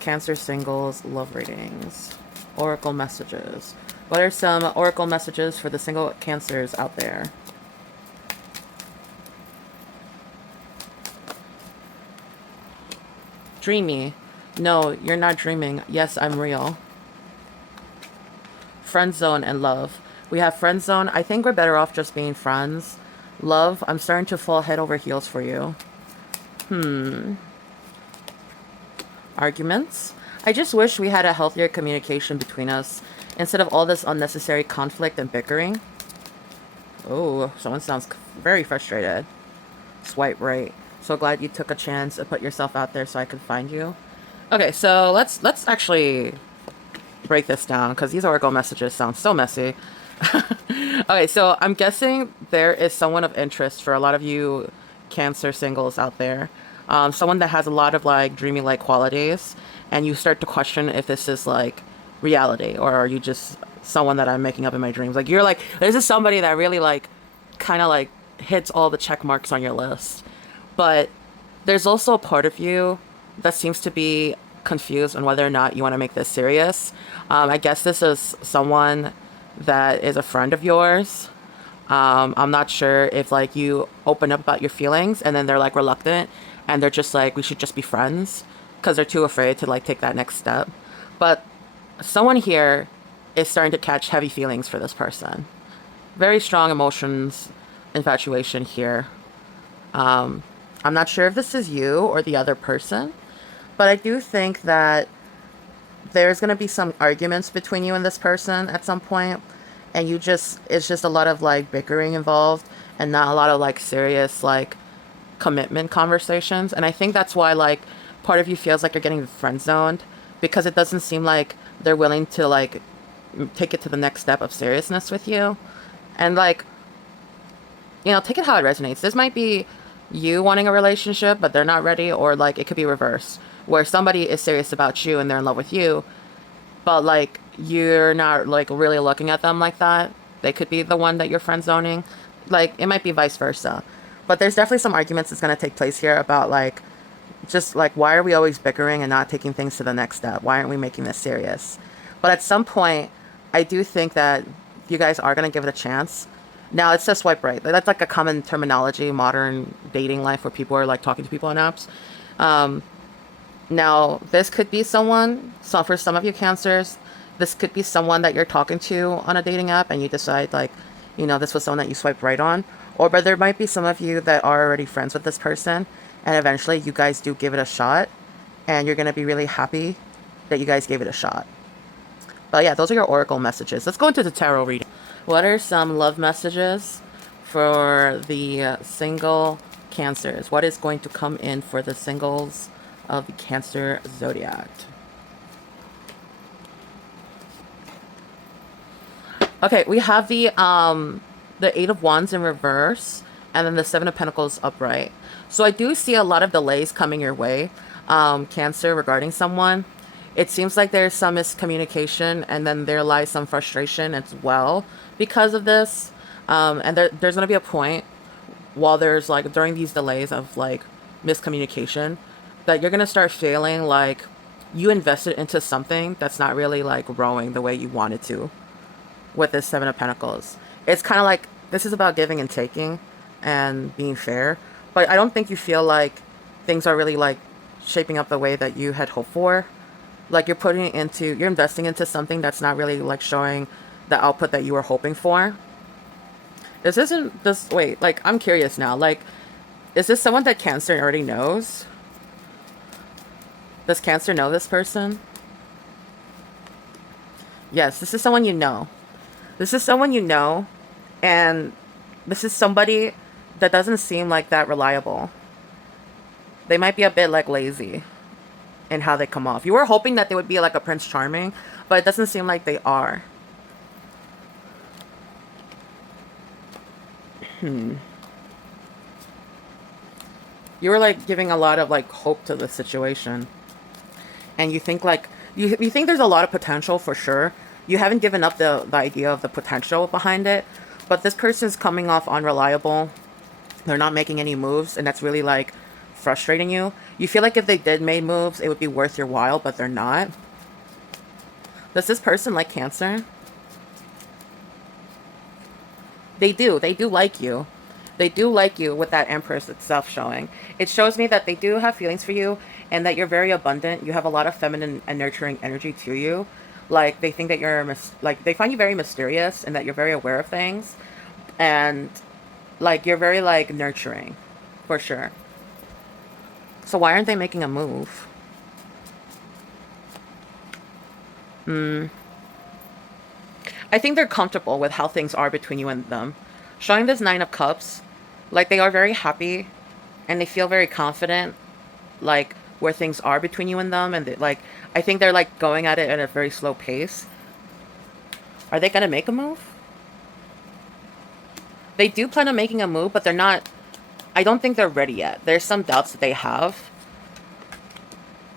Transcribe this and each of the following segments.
Cancer singles love readings. Oracle messages. What are some oracle messages for the single cancers out there? Dreamy. No, you're not dreaming. Yes, I'm real. Friend zone and love. We have friend zone. I think we're better off just being friends. Love, I'm starting to fall head over heels for you. Arguments. I just wish we had a healthier communication between us instead of all this unnecessary conflict and bickering. Oh, someone sounds very frustrated. Swipe right. So glad you took a chance and put yourself out there so I could find you. Okay, so let's actually break this down because these oracle messages sound so messy. Okay, so I'm guessing there is someone of interest for a lot of you Cancer singles out there. Someone that has a lot of like dreamy like qualities, and you start to question if this is like reality or are you just someone that I'm making up in my dreams. Like you're like, this is somebody that really like kind of like hits all the check marks on your list. But there's also a part of you that seems to be confused on whether or not you want to make this serious. I guess this is someone that is a friend of yours. I'm not sure if like you open up about your feelings and then they're like reluctant and they're just like, we should just be friends because they're too afraid to like take that next step. But someone here is starting to catch heavy feelings for this person. Very strong emotions, infatuation here. I'm not sure if this is you or the other person, but I do think that there's going to be some arguments between you and this person at some point, and it's just a lot of like bickering involved and not a lot of like serious like commitment conversations. And I think that's why like part of you feels like you're getting friend zoned because it doesn't seem like they're willing to like take it to the next step of seriousness with you. And like, you know, take it how it resonates. This might be you wanting a relationship, but they're not ready, or like it could be reverse, where somebody is serious about you and they're in love with you, but like you're not like really looking at them like that. They could be the one that you're friend zoning. Like it might be vice versa. But there's definitely some arguments that's going to take place here about like, just like, why are we always bickering and not taking things to the next step? Why aren't we making this serious? But at some point, I do think that you guys are going to give it a chance. Now, it says swipe right. That's like a common terminology, modern dating life where people are like talking to people on apps. Now, this could be someone, so for some of you cancers, this could be someone that you're talking to on a dating app and you decide like, you know, this was someone that you swiped right on. Or but there might be some of you that are already friends with this person and eventually you guys do give it a shot and you're going to be really happy that you guys gave it a shot. But yeah, those are your oracle messages. Let's go into the tarot reading. What are some love messages for the single cancers? What is going to come in for the singles of the Cancer zodiac? Okay, we have the Eight of Wands in reverse and then the Seven of Pentacles upright. So I do see a lot of delays coming your way, Cancer, regarding someone. It seems like there's some miscommunication and then there lies some frustration as well because of this. And there's going to be a point while there's like during these delays of like miscommunication that you're going to start feeling like you invested into something that's not really like growing the way you wanted to with this Seven of Pentacles. It's kind of like this is about giving and taking and being fair. But I don't think you feel like things are really like shaping up the way that you had hoped for. Like you're investing into something that's not really like showing the output that you were hoping for. Wait, like I'm curious now. Like, is this someone that Cancer already knows? Does Cancer know this person? Yes, this is someone you know. This is someone you know, and this is somebody that doesn't seem like that reliable. They might be a bit like lazy in how they come off. You were hoping that they would be like a Prince Charming, but it doesn't seem like they are. You were like giving a lot of like hope to the situation. And you think like you think there's a lot of potential for sure. You haven't given up the idea of the potential behind it, but this person's coming off unreliable. They're not making any moves, and that's really like frustrating you. You feel like if they did make moves, it would be worth your while, but they're not. Does this person like Cancer? They do. They do like you. They do like you with that Empress itself showing. It shows me that they do have feelings for you and that you're very abundant. You have a lot of feminine and nurturing energy to you. Like, they think that you're, like, they find you very mysterious and that you're very aware of things. And, like, you're very, like, nurturing. For sure. So why aren't they making a move? I think they're comfortable with how things are between you and them. Showing this Nine of Cups, like they are very happy and they feel very confident, like where things are between you and them. And they, like, I think they're like going at it at a very slow pace. Are they going to make a move? They do plan on making a move, but they're not, I don't think they're ready yet. There's some doubts that they have.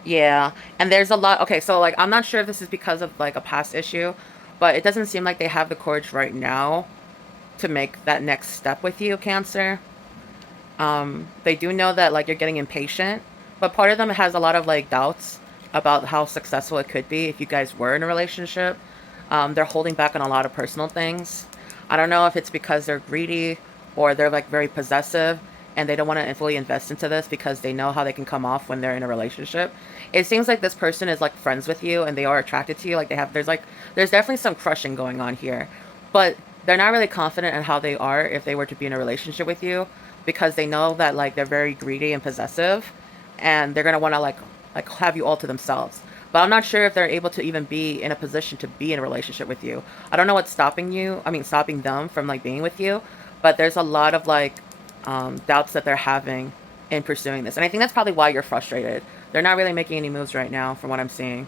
Yeah, and there's a lot. Okay, so like I'm not sure if this is because of like a past issue, but it doesn't seem like they have the courage right now to make that next step with you, Cancer. They do know that like you're getting impatient, but part of them has a lot of like doubts about how successful it could be if you guys were in a relationship. They're holding back on a lot of personal things. I don't know if it's because they're greedy or they're like very possessive and they don't want to fully invest into this because they know how they can come off when they're in a relationship. It seems like this person is like friends with you and they are attracted to you. Like they have, there's definitely some crushing going on here, but they're not really confident in how they are if they were to be in a relationship with you because they know that like they're very greedy and possessive and they're going to want to like have you all to themselves. But I'm not sure if they're able to even be in a position to be in a relationship with you. I don't know what's stopping you. I mean, stopping them from like being with you. But there's a lot of like doubts that they're having in pursuing this. And I think that's probably why you're frustrated. They're not really making any moves right now from what I'm seeing.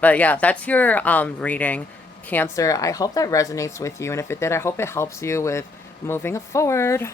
But yeah, that's your reading, Cancer. I hope that resonates with you. And if it did, I hope it helps you with moving forward.